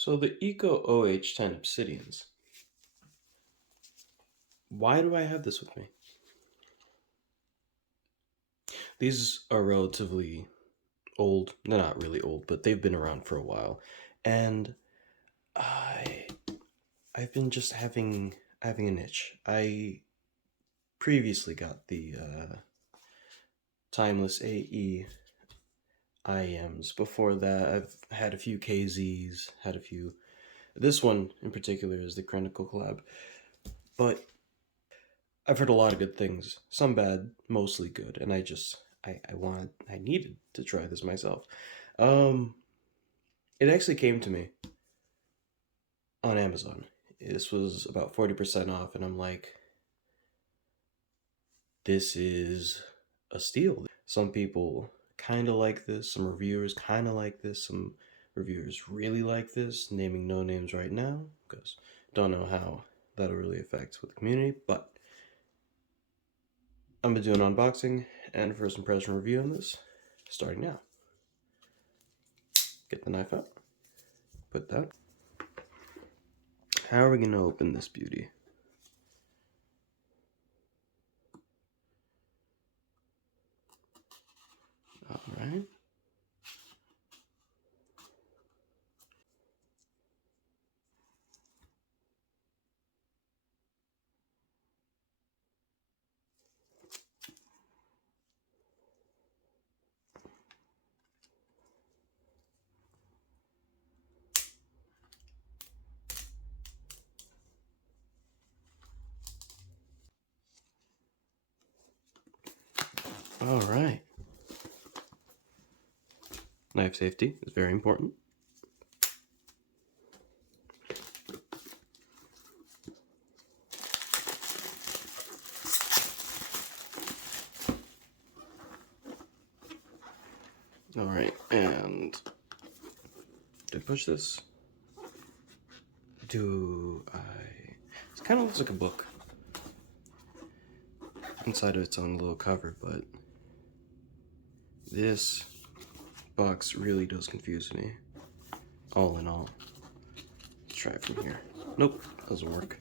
So the Ikko OH10 Obsidians. Why do I have this with me? These are relatively old. They're not really old, but they've been around for a while. And I I've been just having an itch. I previously got the timeless AE IMs. Before that, I've had a few KZs, had a few. This one in particular is the Critical collab. But I've heard a lot of good things. Some bad, mostly good, and I needed to try this myself. Um it actually came to me on Amazon. This was about 40% off, and I'm like, this is a steal. Some people kind of like this, some reviewers kind of like this, some reviewers really like this, naming no names right now, because don't know how that'll really affect with the community, but I'm gonna do an unboxing and first impression review on this, starting now. Get the knife out, put that. How are we gonna open this beauty? All right. All right. Knife safety is very important. All right, and do I push this? Do I? It kind of looks like a book inside of its own little cover, but this box really does confuse me. All in all, let's try it from here. Nope, doesn't work.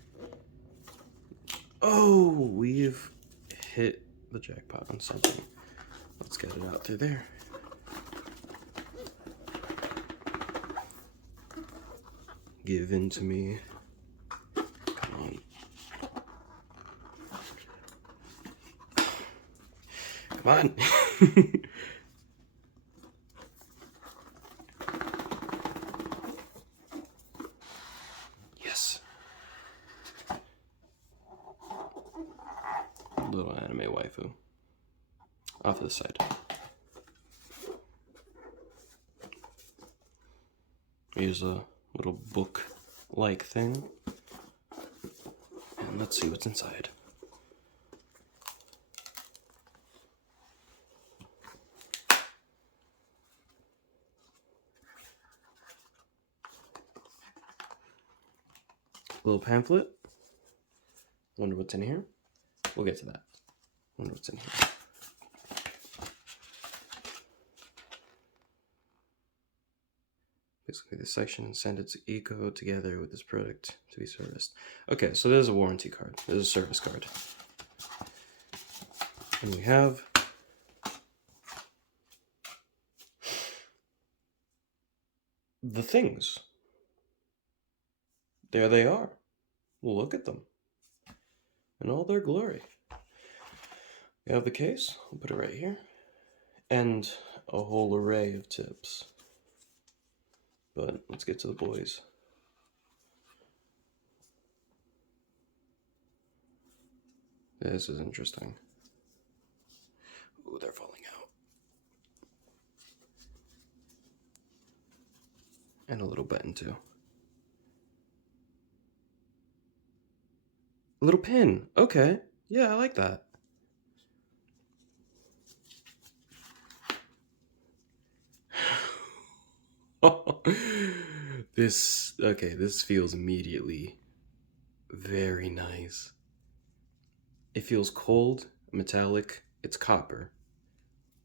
Oh, we've hit the jackpot on something. Let's get it out through there. Give in to me. Come on. Come on. Yes. Little anime waifu. Off to the side. Here's a little book-like thing. And let's see what's inside. Little pamphlet. Wonder what's in here. We'll get to that. Wonder what's in here. Basically, this section and send it to Ikko together with this product to be serviced. Okay, so there's a warranty card. There's a service card. And we have the things. There they are. Look at them in all their glory. We have the case. We'll put it right here. And a whole array of tips. But let's get to the boys. This is interesting. Ooh, they're falling out. And a little button too. A little pin. Okay. Yeah, I like that. This feels immediately very nice. It feels cold, metallic, it's copper,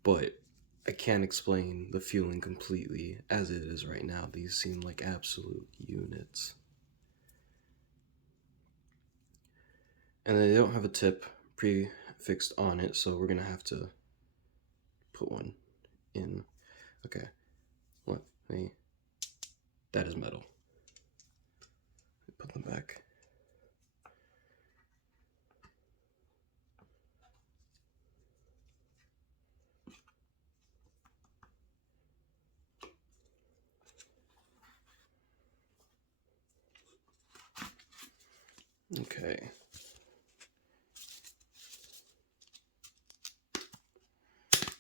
but I can't explain the feeling completely as it is right now. These seem like absolute units. And they don't have a tip prefixed on it, so we're gonna have to put one in. Okay, let me. That is metal. Put them back. Okay.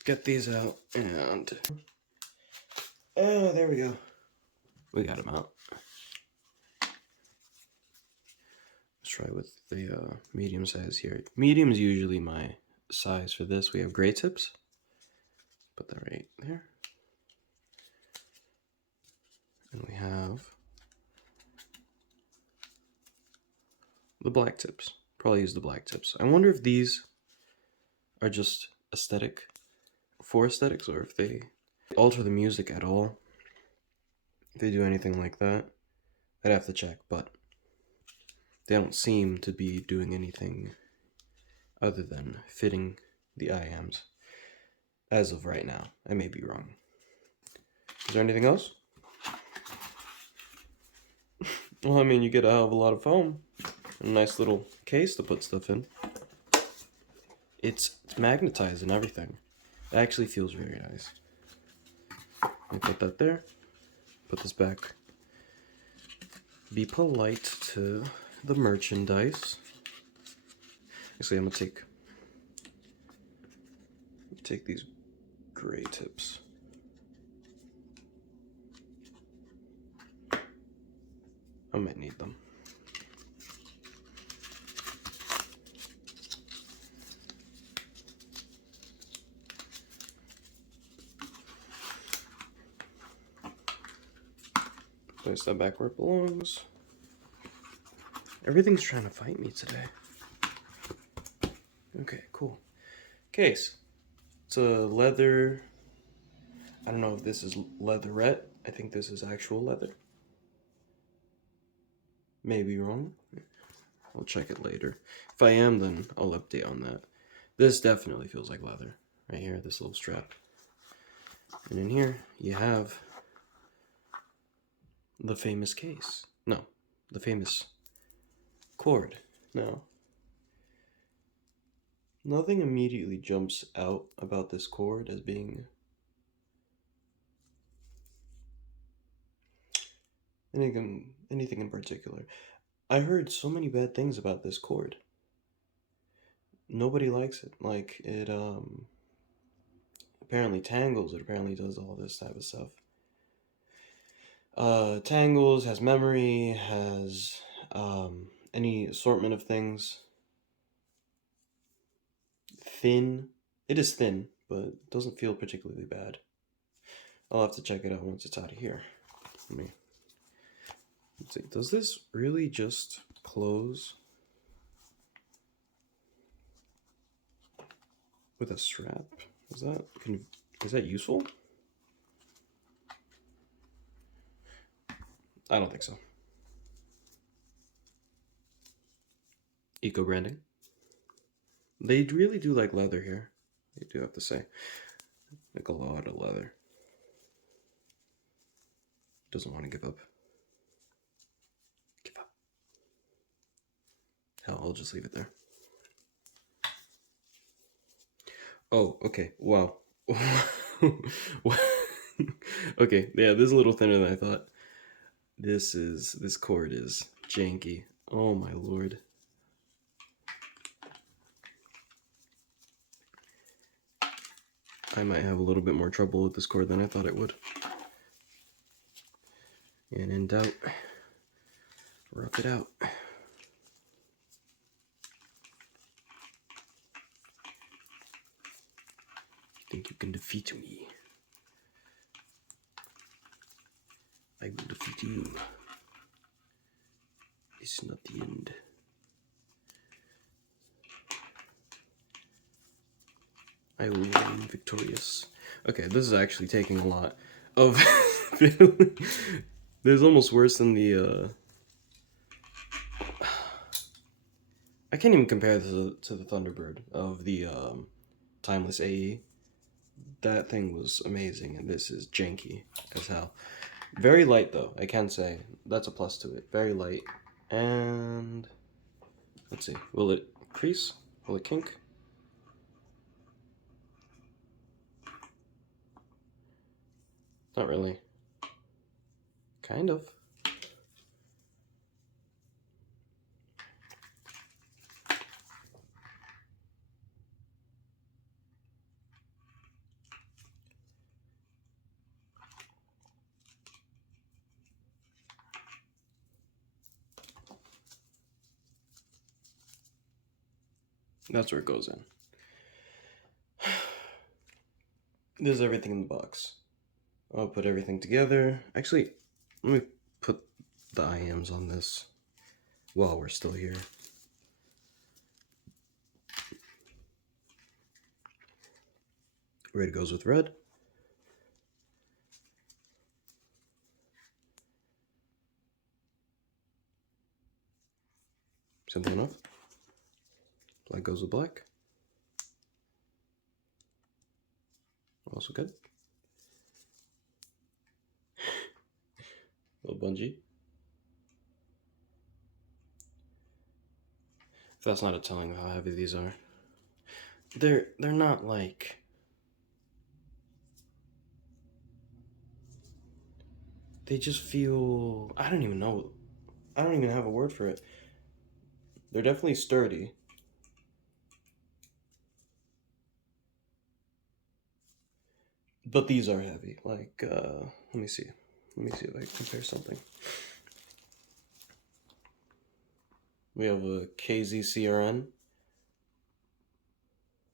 Get these out and. Oh, there we go. We got them out. Let's try with the medium size here. Medium is usually my size for this. We have gray tips. Put that right there. And we have the black tips. Probably use the black tips. I wonder if these are just aesthetic for aesthetics, or if they alter the music at all. If they do anything like that, I'd have to check, but they don't seem to be doing anything other than fitting the IAMs as of right now. I may be wrong. Is there anything else? Well, I mean, you get a hell of a lot of foam. A nice little case to put stuff in. It's magnetized and everything. It actually feels very nice. Let me put that there. Put this back. Be polite to the merchandise. Actually, I'm gonna take these gray tips. I might need them. Place that back where it belongs. Everything's trying to fight me today. Okay, cool. Case. It's a leather. I don't know if this is leatherette. I think this is actual leather. Maybe wrong. I'll check it later. If I am, then I'll update on that. This definitely feels like leather. Right here, this little strap. And in here, you have the famous case. No, the famous cord. No. Nothing immediately jumps out about this cord as being anything in particular. I heard so many bad things about this cord. Nobody likes it. Like, it apparently tangles. It apparently does all this type of stuff. Tangles, has memory, has any assortment of things. Thin. It is thin, but it doesn't feel particularly bad. I'll have to check it out once it's out of here. Let's see. Does this really just close with a strap? Is that useful? I don't think so. Ikko branding. They really do like leather here. They do have to say. Like a lot of leather. Doesn't want to give up. Give up. Hell, I'll just leave it there. Oh, okay. Wow. Okay, yeah, this is a little thinner than I thought. This cord is janky. Oh my lord. I might have a little bit more trouble with this cord than I thought it would. And in doubt, rough it out. Think you can defeat me? I will defeat you. It's not the end. I will remain victorious. Okay, this is actually taking a lot of... There's almost worse than the, I can't even compare this to the Thunderbird of the Timeless AE. That thing was amazing, and this is janky as hell. Very light, though, I can say. That's a plus to it. Very light. And... let's see. Will it crease? Will it kink? Not really. Kind of. That's where it goes in. This is everything in the box. I'll put everything together. Actually, let me put the IMs on this while we're still here. Red goes with red. Simple enough. Black goes with black. Also good. Little bungee. If that's not a telling of how heavy these are. They're not like... they just feel... I don't even know. I don't even have a word for it. They're definitely sturdy. But these are heavy. Like, let me see. Let me see if I can compare something. We have a KZCRN.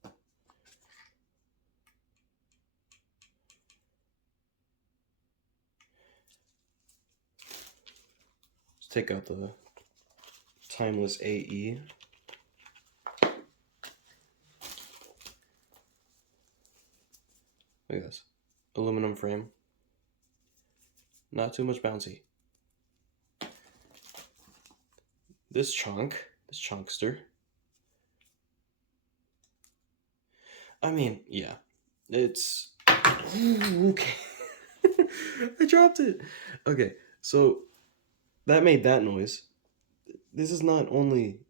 Let's take out the Timeless AE. Look at this. Aluminum frame. Not too much bouncy. This chunkster. I mean, yeah. It's... ooh, okay. I dropped it. Okay, so that made that noise. This is not only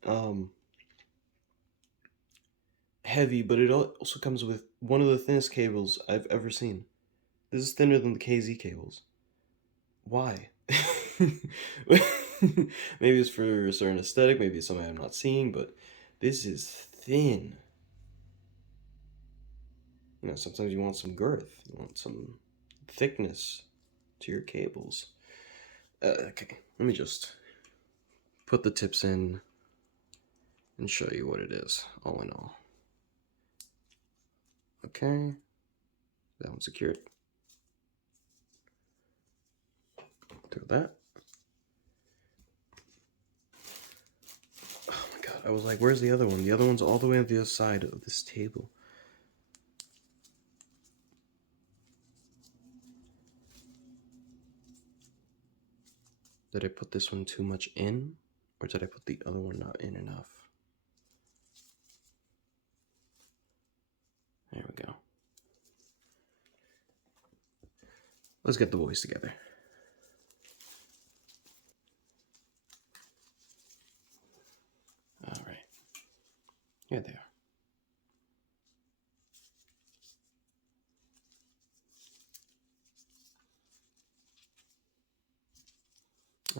heavy, but it also comes with one of the thinnest cables I've ever seen. This is thinner than the KZ cables. Why? Maybe it's for a certain aesthetic, maybe it's something I'm not seeing, but this is thin. You know, sometimes you want some girth, you want some thickness to your cables. Okay, let me just put the tips in and show you what it is, all in all. Okay, that one's secured. Do that. Oh my god, I was like, where's the other one? The other one's all the way on the other side of this table. Did I put this one too much in? Or did I put the other one not in enough? There we go. Let's get the boys together. All right. Here they are.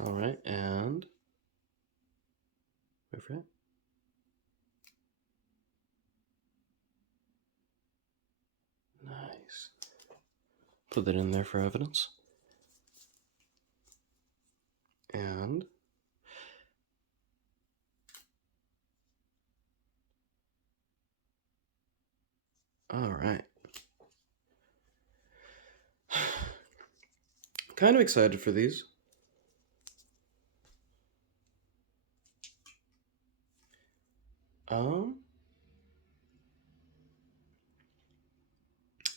All right, and wait for it. Nice. Put that in there for evidence. And all right. Kind of excited for these.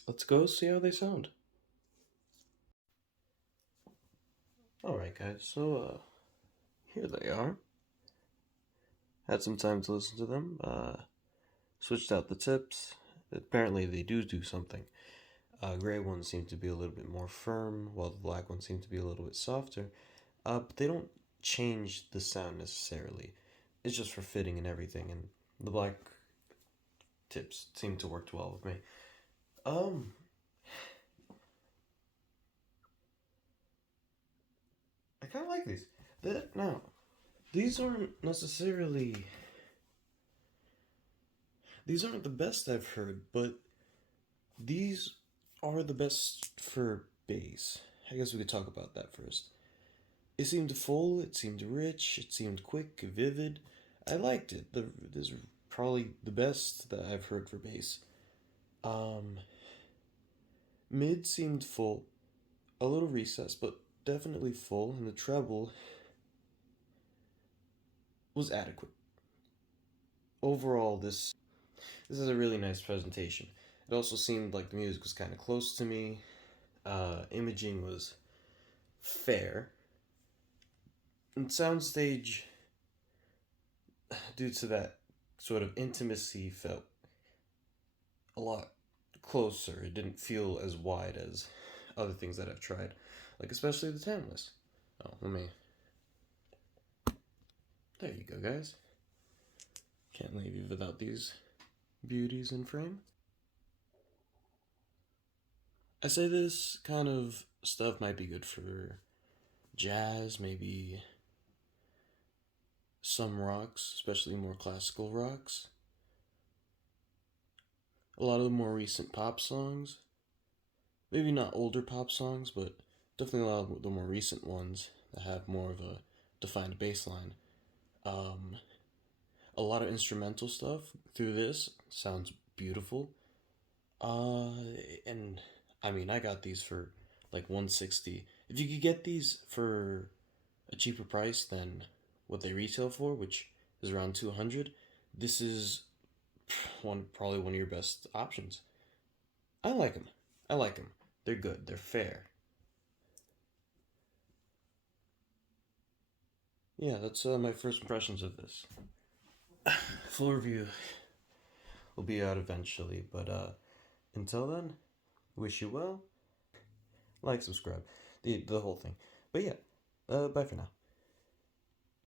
let's go see how they sound. Alright, guys, so, here they are. Had some time to listen to them. Switched out the tips. Apparently, they do something. Gray ones seem to be a little bit more firm, while the black ones seem to be a little bit softer. But they don't change the sound necessarily. It's just for fitting and everything, and the black tips seem to work well with me. Um, I kind of like these. Now, these aren't necessarily. These aren't the best I've heard, but these are the best for bass. I guess we could talk about that first. It seemed full, it seemed rich, it seemed quick, vivid. I liked it. This is probably the best that I've heard for bass. Um, Mid seemed full, a little recessed, but definitely full, and the treble was adequate. Overall, this is a really nice presentation. It also seemed like the music was kind of close to me. Imaging was fair. And soundstage, due to that sort of intimacy, felt a lot closer. It didn't feel as wide as other things that I've tried, like especially the Timeless. Oh, let me. There you go, guys. Can't leave you without these beauties in frame. I say this kind of stuff might be good for jazz, maybe some rocks, especially more classical rocks. A lot of the more recent pop songs, maybe not older pop songs, but definitely a lot of the more recent ones that have more of a defined bass line. Um, a lot of instrumental stuff through this sounds beautiful. Uh, and I mean, I got these for like 160. If you could get these for a cheaper price than what they retail for, which is around 200, this is probably one of your best options. I like them. I like them. They're good. They're fair. Yeah, that's my first impressions of this. Full review will be out eventually, but until then, wish you well. Like, subscribe, the whole thing. But yeah, bye for now.